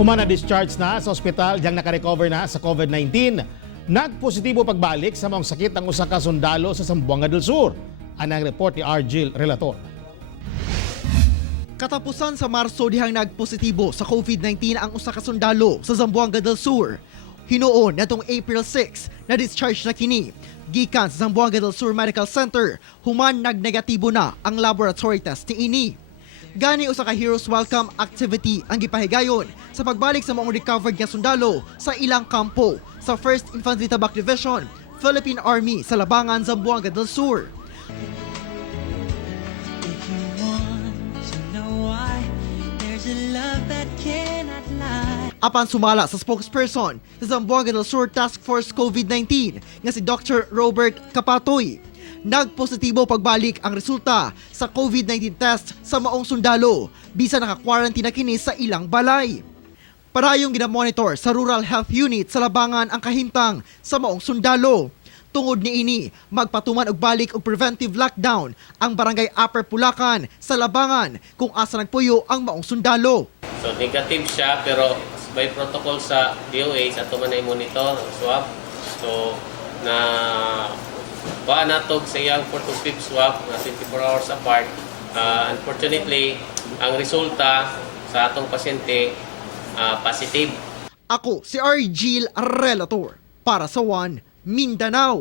Humana discharge na sa ospital diyang nakarecover na sa COVID-19. Nagpositibo pagbalik sa mga sakit ang usa ka sundalo sa Zamboanga del Sur. Anang report ni Argil Relator. Katapusan sa Marso dihang nagpositibo sa COVID-19 ang usa ka sundalo sa Zamboanga del Sur. Hinuon natong April 6 na discharge na kini. Gikan sa Zamboanga del Sur Medical Center, human nagnegatibo na ang laboratory test ni ini. Gani usa ka Heroes Welcome activity ang gipahigayon sa pagbalik sa maong recovered nga sundalo sa ilang kampo sa 1st Infantry Tabak Division, Philippine Army sa Labangan, Zamboanga del Sur. If you want to know why, there's a love that cannot lie. Apan sumala sa spokesperson sa Zamboanga del Sur Task Force COVID-19 nga si Dr. Robert Capatoy. Nagpositibo pagbalik ang resulta sa COVID-19 test sa maong sundalo bisa naka-quarantine na kini sa ilang balay. Parayong ginamonitor sa Rural Health Unit sa Labangan ang kahimtang sa maong sundalo. Tungod ni ini, magpatuman og balik og preventive lockdown ang Barangay Upper Pulacan sa Labangan kung asa nagpuyo ang maong sundalo. So negative siya pero by protocol sa DOH ato man ay monitor ang swab. So na natog sa iyang 4 to 5 swab na 24 hours apart. Unfortunately, ang resulta sa atong pasyente positive. Ako si Argil Relator para sa One Mindanao.